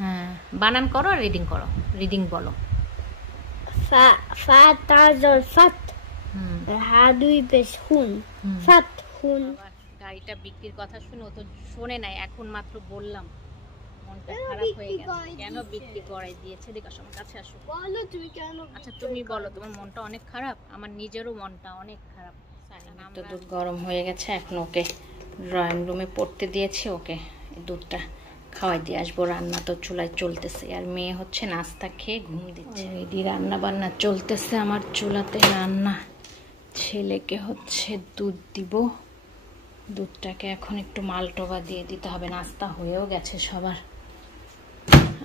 হ্যাঁ, বানান করো আর রিডিং করো। রিডিং বলো। ফাত হা দুই পেশ হুন ফাত হুন। গাড়িটা বিক্রির কথা শুনে ও তো শোনে নাই, এখন মাত্র বললাম। মনটা খারাপ হয়ে গেছে। কেন বিক্রি করাই দিয়েছে? দেখো আমার কাছে আসো। বলো তুমি কেন। আচ্ছা তুমি বলো, তোমার মনটা অনেক খারাপ। আমার নিজেরও মনটা অনেক খারাপ। তো দুধ গরম হয়ে গেছে, এখন ওকে ড্রয়িং রুমে পড়তে দিয়েছি। ওকে দুধটা খাওয়াই দিয়ে আসবো। রান্না তো চুলায় চলতেছে, আর মেয়ে হচ্ছে নাস্তা খেয়ে ঘুম দিচ্ছে। রেডি রান্না বান্না চলতেছে আমার চুলাতে রান্না। ছেলেকে হচ্ছে দুধ দিব। দুধটাকে এখন একটু মালটোবা দিয়ে দিতে হবে। নাস্তা হয়েও গেছে সবার।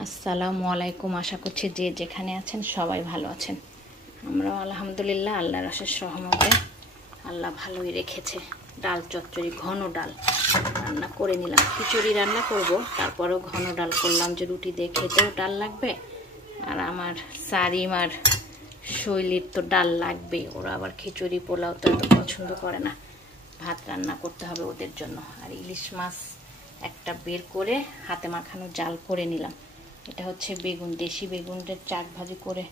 আসসালামু আলাইকুম। আশা করছি যে যেখানে আছেন সবাই ভালো আছেন। আমরাও আলহামদুলিল্লাহ আল্লাহর অশেষ রহমতে আল্লাহ ভালোই রেখেছে। ডাল চচ্চড়ি, ঘন ডাল রান্না করে নিলাম। খিচুড়ি রান্না করব, তারপরেও ঘন ডাল করলাম, যে রুটি দিয়ে খেতেও ডাল লাগবে। আর আমার সারিম আর শৈলীর তো ডাল লাগবে। ওরা আবার খিচুড়ি পোলাও তো এত পছন্দ করে না। ভাত রান্না করতে হবে ওদের জন্য। আর ইলিশ মাছ একটা বের করে হাতে মাখানো জাল করে নিলাম। এটা হচ্ছে বেগুন, দেশি বেগুনের চাক ভাজি করে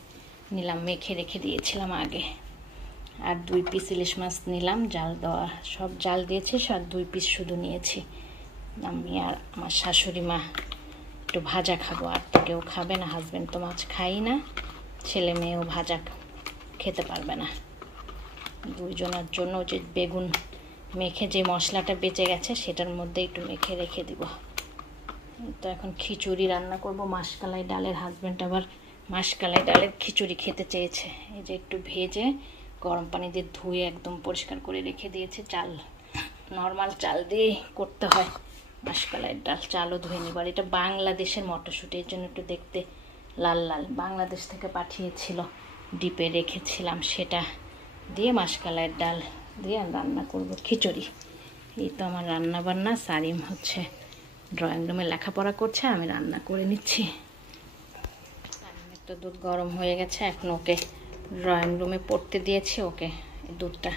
নিলাম, মেখে রেখে দিয়েছিলাম আগে। আর 2 পিস ইলিশ মাছ নিলাম, জাল দেওয়া। সব জাল দিয়েছি, সব 2 পিস শুধু নিয়েছি। আমি আর আমার শাশুড়ি মা একটু ভাজা খাবো, আর তো কেউ খাবে না। হাজব্যান্ড তো মাছ খাই না, ছেলে মেয়েও ভাজা খেতে পারবে না। দুইজনের জন্য যে বেগুন মেখে যে মশলাটা বেঁচে গেছে সেটার মধ্যে একটু মেখে রেখে দিব। তো এখন খিচুড়ি রান্না করব মাসকালাই ডালের। হাজব্যান্ড আবার মাসকালাই ডালের খিচুড়ি খেতে চেয়েছে। এই যে একটু ভেজে গরম পানি দিয়ে ধুয়ে একদম পরিষ্কার করে রেখে দিয়েছে। চাল নর্মাল চাল দিয়ে করতে হয় মাসকালাই ডাল। চালও ধুয়ে নিবার। এটা বাংলাদেশের মটরশুঁটি, এর জন্য একটু দেখতে লাল লাল। বাংলাদেশ থেকে পাঠিয়েছিল, ডিপে রেখেছিলাম। সেটা দিয়ে মাসকালাই ডাল দিয়ে রান্না করব খিচুড়ি। এই তো আমার রান্না বান্না। সারিম হচ্ছে ড্রয়িং রুমে লেখাপড়া করছে, আমি রান্না করে নিচ্ছি। সারিমের তো দুধ গরম হয়ে গেছে, এখন ওকে ড্রয়িং রুমে পড়তে দিয়েছি। ওকে দুধটা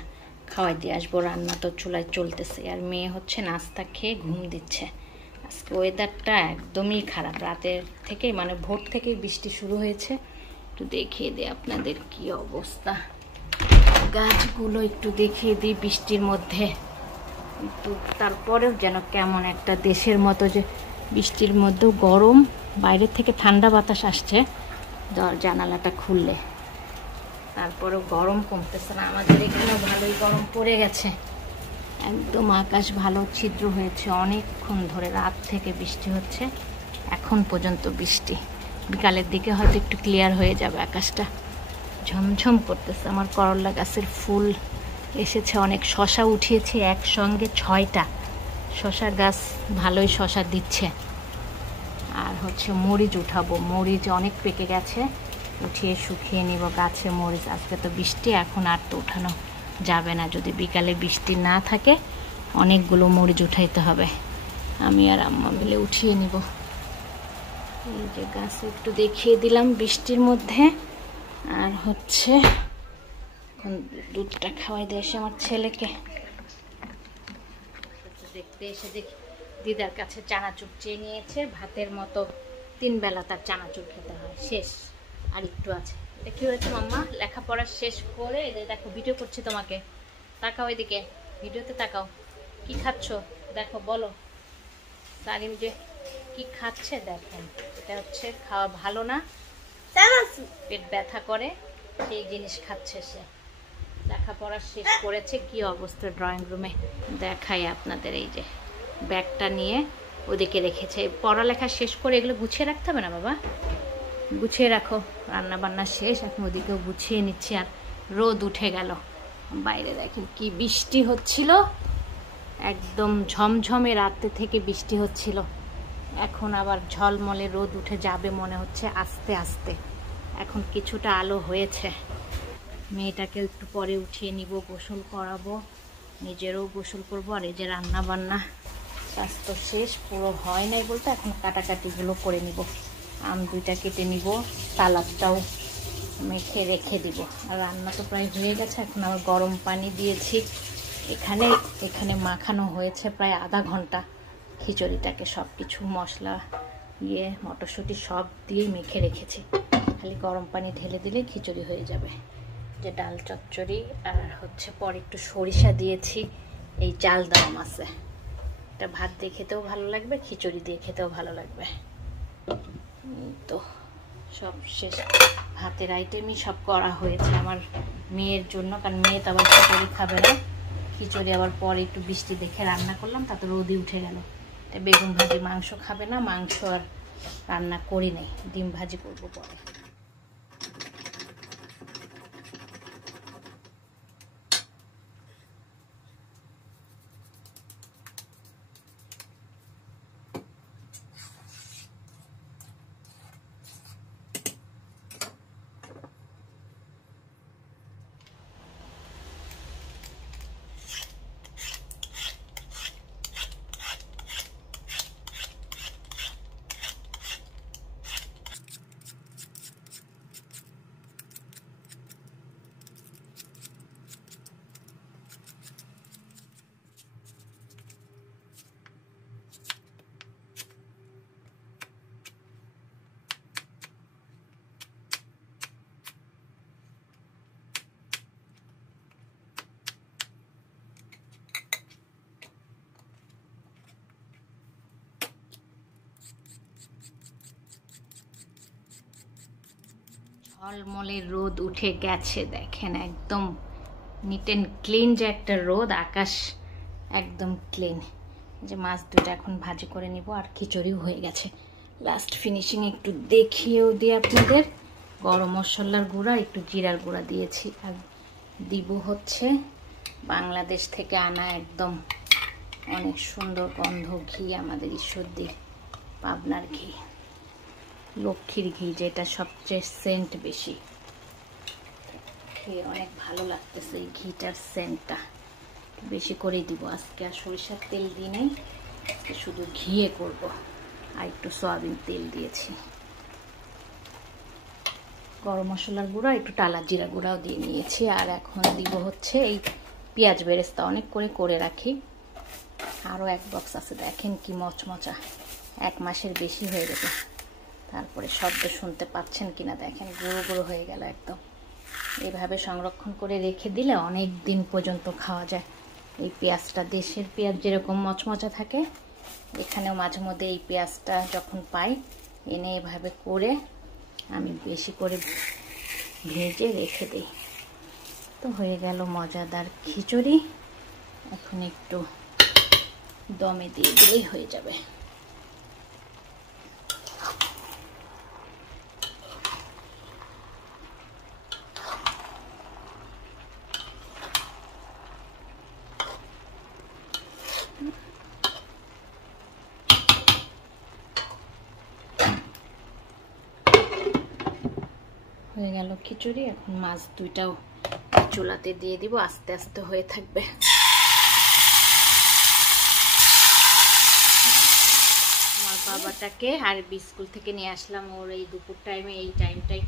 খাওয়াই দিয়ে আসবো। রান্না তো চুলায় চলতেছে, আর মেয়ে হচ্ছে নাস্তা খেয়ে ঘুম দিচ্ছে। আজকে ওয়েদারটা একদমই খারাপ। রাতের থেকে মানে ভোর থেকেই বৃষ্টি শুরু হয়েছে। একটু দেখিয়ে দিই আপনাদের কি অবস্থা। গাছগুলো একটু দেখিয়ে দিই বৃষ্টির মধ্যে। কিন্তু তারপরেও যেন কেমন একটা দেশের মতো, যে বৃষ্টির মধ্যেও গরম, বাইরের থেকে ঠান্ডা বাতাস আসছে জানালাটা খুললে, তারপরেও গরম কমতেছে না। আমাদের এখানেও ভালোই গরম পড়ে গেছে। একদম আকাশ ভালো ছিদ্র হয়েছে। অনেকক্ষণ ধরে রাত থেকে বৃষ্টি হচ্ছে, এখন পর্যন্ত বৃষ্টি। বিকালের দিকে হয়তো একটু ক্লিয়ার হয়ে যাবে আকাশটা। ঝমঝম করতেছে। আমার করলা গাছের ফুল এসেছে অনেক। শশা উঠিয়েছে একসঙ্গে 6টা শশা গাছ, ভালোই শশা দিচ্ছে। আর হচ্ছে মরিচ উঠাবো। মরিচ অনেক পেকে গেছে, উঠিয়ে শুকিয়ে নিব গাছে মরিচ। আজকে তো বৃষ্টি, এখন আর তো উঠানো যাবে না। যদি বিকালে বৃষ্টি না থাকে অনেকগুলো মরিচ উঠাইতে হবে। আমি আর আম্মা মিলে উঠিয়ে নিব। এই যে গাছে একটু দেখিয়ে দিলাম বৃষ্টির মধ্যে। আর হচ্ছে এখন দুধটা খাওয়াই দিয়ে এসে আমার ছেলেকে দেখতে এসে দেখি দিদার কাছে চানাচুর চেয়ে নিয়েছে। ভাতের মতো 3 বেলা তার চানাচুর খেতে হয়, শেষ। আর একটু আছে। এটা কি হয়েছে মাম্মা? লেখাপড়া শেষ করে দেখো ভিডিও করছে তোমাকে। তাকাও এদিকে, ভিডিওতে তাকাও। কি খাচ্ছ দেখো, বলো। সারিম যে কি খাচ্ছে দেখেন। এটা হচ্ছে খাওয়া ভালো না, পেট ব্যথা করে, সেই জিনিস খাচ্ছে সে। লেখাপড়া শেষ করেছে। কি অবস্থা ড্রয়িং রুমে দেখাই আপনাদের। এই যে ব্যাগটা নিয়ে ওদিকে রেখেছে। পড়ালেখা শেষ করে এগুলো গুছিয়ে রাখতে হবে না বাবা? গুছিয়ে রাখো। রান্না বান্না শেষ, এখন ওদিকেও গুছিয়ে নিচ্ছি। আর রোদ উঠে গেল। বাইরে দেখেন কি বৃষ্টি হচ্ছিল, একদম ঝমঝমে রাতে থেকে বৃষ্টি হচ্ছিল। এখন আবার ঝলমলে রোদ উঠে যাবে মনে হচ্ছে আস্তে আস্তে। এখন কিছুটা আলো হয়েছে। মেয়েটাকে একটু পরে উঠিয়ে নিব, গোসল করাবো, নিজেরও গোসল করব। আর এই যে রান্না বান্না কাজ তো শেষ, পুরো হয় নাই বলতে এখন কাটাকাটিগুলো করে নিব। আম 2টা কেটে নিব, সালাদটাও মেখে রেখে দিব। আর রান্না তো প্রায় হয়ে গেছে। এখন আবার গরম পানি দিয়েছি এখানে মাখানো হয়েছে প্রায় আধা ঘন্টা খিচুড়িটাকে। সব কিছু মশলা মটরশুঁটি সব দিয়ে মেখে রেখেছি, খালি গরম পানি ঢেলে দিলে খিচুড়ি হয়ে যাবে। যে ডাল চচ্চড়ি আর হচ্ছে পরে একটু সরিষা দিয়েছি এই চাল দেওয়া মাছে, এটা ভাত দিয়ে খেতেও ভালো লাগবে, খিচুড়ি দিয়ে খেতেও ভালো লাগবে। তো সব শেষ, ভাতের আইটেমই সব করা হয়েছে আমার মেয়ের জন্য, কারণ মেয়ে তো আবার খিচুড়ি খাবে না। খিচুড়ি আবার পরে একটু বৃষ্টি দেখে রান্না করলাম, তাতে রোদই উঠে গেল। বেগুন ভাজি, মাংস খাবে না, মাংস আর রান্না করি নাই, ডিম ভাজি করবো পরে। ঝলমলে রোদ উঠে গেছে, দেখেন একদম নিট অ্যান্ড ক্লিন যে একটা রোদ, আকাশ একদম ক্লিন। যে মাছ দুটো এখন ভাজি করে নিব, আর খিচুড়িও হয়ে গেছে। লাস্ট ফিনিশিং একটু দেখিয়েও দিই আপনাদের, গরম মশলার গুঁড়া, একটু জিরার গুঁড়া দিয়েছি, আর দিব হচ্ছে বাংলাদেশ থেকে আনা একদম অনেক সুন্দর গন্ধ ঘি, আমাদের ঈশ্বরদীর পাবনার ঘি, লক্ষ্মীর ঘি, যেটা সবচেয়ে সেন্ট বেশি, খেয়ে অনেক ভালো লাগতেছে এই ঘিটার সেন্টটা, বেশি করেই দিব। আজকে আর সরিষার তেল দিই নাই, আজকে শুধু ঘিয়ে করব, আর একটু সয়াবিন তেল দিয়েছি। গরম মশলার গুঁড়া, একটু টালা জিরা গুঁড়াও দিয়ে নিয়েছি। আর এখন দিব হচ্ছে এই পেঁয়াজ বেরেস্তা, অনেক করে রাখি, আরও এক বক্স আছে, দেখেন কি মচমচা, 1 মাসের বেশি হয়ে গেছে। তারপরে শব্দ শুনতে পাচ্ছেন কিনা দেখেন, গুঁড়ো গুঁড়ো হয়ে গেল একদম। এইভাবে সংরক্ষণ করে রেখে দিলে অনেক দিন পর্যন্ত খাওয়া যায়। এই পেঁয়াজটা, দেশের পেঁয়াজ যেরকম মচমচা থাকে, এখানেও মাঝে মধ্যে এই পেঁয়াজটা যখন পাই, এনে এভাবে করে আমি বেশি করে ভেজে রেখে দিই। তো হয়ে গেল মজাদার খিচুড়ি। এখন একটু দমে দিয়ে দিলেই হয়ে যাবে। হয়ে গেল খিচুড়ি। এখন মাছ দুইটাও চুলাতে দিয়ে দিব, আস্তে আস্তে হয়ে থাকবে। আমার বাবাটাকে আরবি স্কুল থেকে নিয়ে আসলাম, ওর এই দুপুর টাইমে, এই টাইমটাই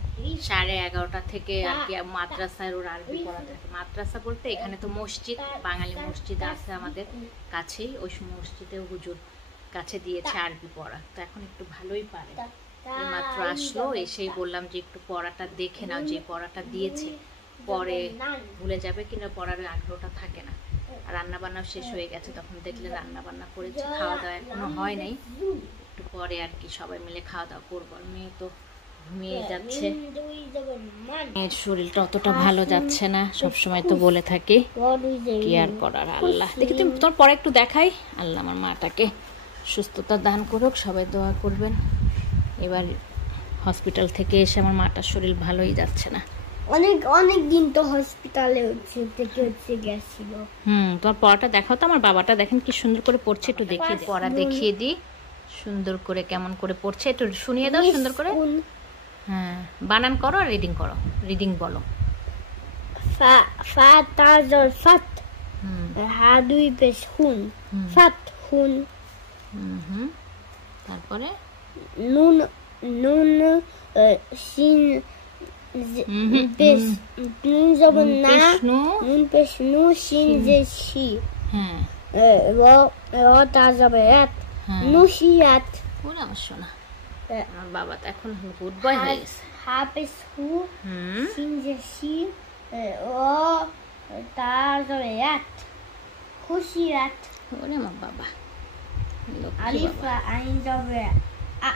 11:30 থেকে আর কি মাদ্রাসায় ওর আরবি পড়াতে থাকে। মাদ্রাসা বলতে এখানে তো মসজিদ, বাঙালি মসজিদ আছে আমাদের কাছেই, ওই মসজিদে হুজুর কাছে দিয়েছে আরবি পড়া। তো এখন একটু ভালোই পারে, মাত্র আসলো, এসেই বললাম যে একটু পড়াটা দেখে নাও, যে পড়াটা দিয়েছে পরে ভুলে যাবে কিনা, পড়ার আগ্রহটা থাকে না। আর রান্না বান্নাও শেষ হয়ে গেছে, তখন দেখলে রান্না বান্না করেছে, খাওয়া দাওয়া এখনো হয় নাই, একটু পরে আর কি সবাই মিলে খাওয়া দাওয়া করবো। আর মেয়ে তো ঘুমিয়ে যাচ্ছে, মেয়ের শরীরটা অতটা ভালো যাচ্ছে না, সবসময় তো বলে থাকি, কি আর করার। আল্লাহ দেখি, তুমি তোমার পরে একটু দেখাই, আল্লাহ আমার মাটাকে সুস্থতা দান করুক, সবাই দোয়া করবেন। এবার হসপিটাল থেকে এসে আমার মাটার শরীর ভালোই যাচ্ছে না, অনেক দিন তো হসপিটালে গেছিল। তোমার পড়াটা দেখাও তো, আমার বাবাটা দেখেন কি সুন্দর করে পড়ছে, একটু দেখিয়ে পড়া দেখিয়ে দিই, সুন্দর করে কেমন করে পড়ছে একটু শুনিয়ে দাও সুন্দর করে। হ্যাঁ, বানান করো আর রিডিং করো, রিডিং বলো। ফাত হা দুই পেশ হুন, ফাত হুন। তারপরে নুন শিন পেশ, নুন জবর না, নুন পেশ নু, শিন যে শি, র তা জবর রাত, নুশিয়াত। ওরা অবশ্য না, আমার বাবা তো এখন গুড বয় হয়ে গেছে। Habe ist Hu, sind sie O, তারপরে Rat, খুশি Rat, ওরে আমার বাবা, Alif einsabe A,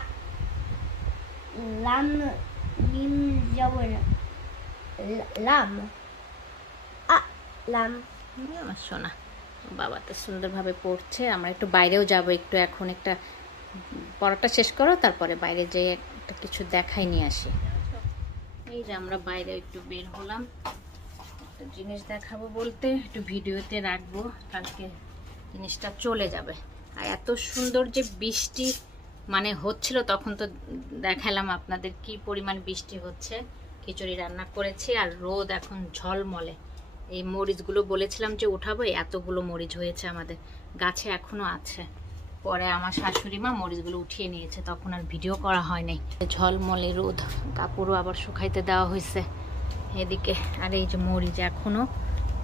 Lam, Mim যাবে Lam, A, Lam, আমার সোনা। বাবা তো সুন্দরভাবে পড়ছে। আমরা একটু বাইরেও যাব, একটু এখন একটা পড়াটা শেষ করো, তারপরে বাইরে যেয়ে একটা কিছু দেখাই নিয়ে আসি। এই যে আমরা বাইরে একটু বের হলাম, একটা জিনিস দেখাবো বলতে একটু ভিডিওতে রাখবো, কালকে জিনিসটা চলে যাবে। আর এত সুন্দর যে বৃষ্টি মানে হচ্ছিল, তখন তো দেখালাম আপনাদের কি পরিমাণ বৃষ্টি হচ্ছে। খিচুড়ি রান্না করেছি আর রোদ এখন ঝলমলে। এই মরিচগুলো বলেছিলাম যে উঠাবো, এতগুলো মরিচ হয়েছে আমাদের গাছে, এখনো আছে। পরে আমার শাশুড়ি মা মরিচগুলো উঠিয়ে নিয়েছে, তখন আর ভিডিও করা হয় নাই। ঝলমলে রোদ, কাপড়ও আবার শুকাইতে দেওয়া হয়েছে এদিকে। আর এই যে মরিচ এখনো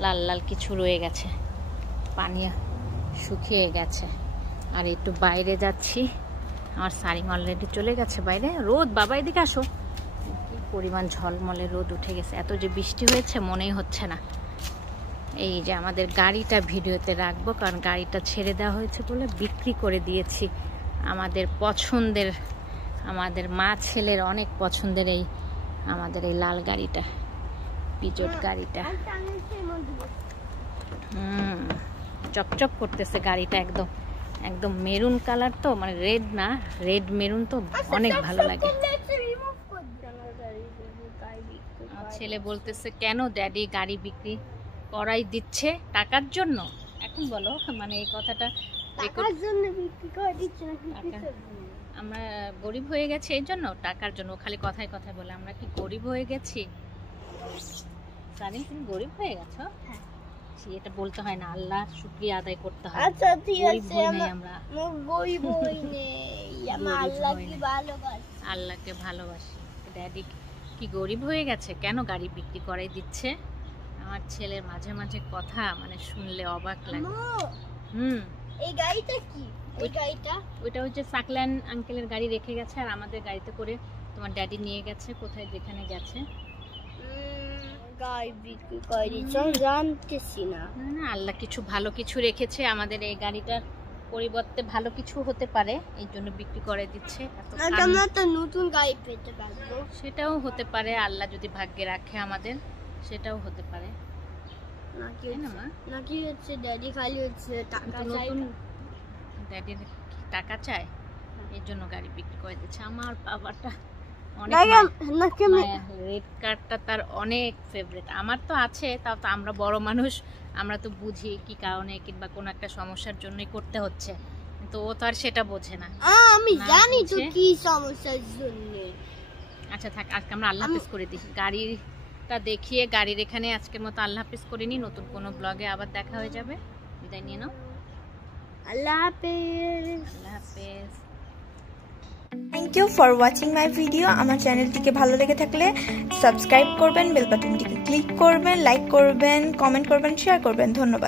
লাল লাল কিছু রয়ে গেছে, পানি শুকিয়ে গেছে। আর একটু বাইরে যাচ্ছি, আমার সারিম অলরেডি চলে গেছে বাইরে। রোদ বাবা এদিকে আসো, কি পরিমাণ ঝলমলে রোদ উঠে গেছে। এত যে বৃষ্টি হয়েছে মনেই হচ্ছে না। এই যে আমাদের গাড়িটা ভিডিওতে রাখবো, কারণ গাড়িটা ছেড়ে দেওয়া হয়েছে বলে বিক্রি করে দিয়েছি। আমাদের পছন্দের, আমাদের মা ছেলের অনেক পছন্দের এই আমাদের এই লাল গাড়িটা, পিজট গাড়িটা। চকচক করতেছে গাড়িটা, একদম একদম মেরুন কালার তো, মানে রেড না, রেড মেরুন তো অনেক ভালো লাগে। আমার ছেলে বলতেছে কেন ড্যাডি গাড়ি বিক্রি করাই দিচ্ছে টাকার জন্য। এখন বলো মানে এই কথাটা, আমরা গরিব হয়ে গেছি এই জন্য, টাকার জন্য। খালি কথায় কথায় বলে আমরা কি গরিব হয়ে গেছি? জানি তুমি গরিব হয়ে গেছো, এটা বলতে হয় না, আল্লাহ শুকরিয়া আদায় করতে হয়। আচ্ছা ঠিক আছে, আমরা গরিব হই নেই, আমরা আল্লাহকে ভালোবাসি, আল্লাহকে ভালোবাসি। ড্যাডি কি গরিব হয়ে গেছে, কেন গাড়ি বিক্রি করাই দিচ্ছে? আমার ছেলের মাঝে মাঝে কথা মানে শুনলে অবাক লাগে। এই গাড়িটা কি? এই গাড়িটা ওইটা হচ্ছে সাকলান আঙ্কেলের গাড়ি রেখে গেছে, আর আমাদের গাড়িতে করে তোমার ড্যাডি নিয়ে গেছে, কোথায় যেখানে গেছে। গাড়ি বিক্রি করে দিচ্ছে জানতেছি না। না আল্লাহ কিছু ভালো কিছু রেখেছে আমাদের এই গাড়িটার পরিবর্তে, ভালো কিছু হতে পারে, এই জন্য বিক্রি করে দিচ্ছে। আমরা তো নতুন গাড়ি পেতে পারবো, সেটাও হতে পারে, আল্লাহ যদি ভাগ্যে রাখে আমাদের, সেটাও হতে পারে। নাকি হচ্ছে ড্যাডি খালি হচ্ছে টাকা চাই, ড্যাডির টাকা চায়, এই জন্য গাড়ি বিক্রি করে দিচ্ছে। আমার বাবাটা রেড কার্ডটা তার অনেক ফেভারিট, আমার তো আছে, তাও তো আমরা বড় মানুষ, আমরা তো বুঝি কি কারণে কিংবা কোন একটা সমস্যার জন্যই করতে হচ্ছে, তো ও তো আর সেটা বোঝে না। আমি জানি তো কি সমস্যার জন্য। আচ্ছা থাক, আজকে আমরা আল্লাহ হাফেজ করে দিই। গাড়িটা দেখিয়ে গাড়ির এখানে আজকের মতো আল্লাহ হাফেজ করে নিই, নতুন কোনো ব্লগে আবার দেখা হয়ে যাবে। বিদায় নিয়ে নাও, আল্লাহ হাফেজ। আল্লাহ হাফেজ। Thank you for watching my video. আমার চ্যানেলটিকে ভালো লেগে থাকলে সাবস্ক্রাইব করবেন, বেল বাটনটিকে ক্লিক করবেন, লাইক করবেন, কমেন্ট করবেন, শেয়ার করবেন। ধন্যবাদ।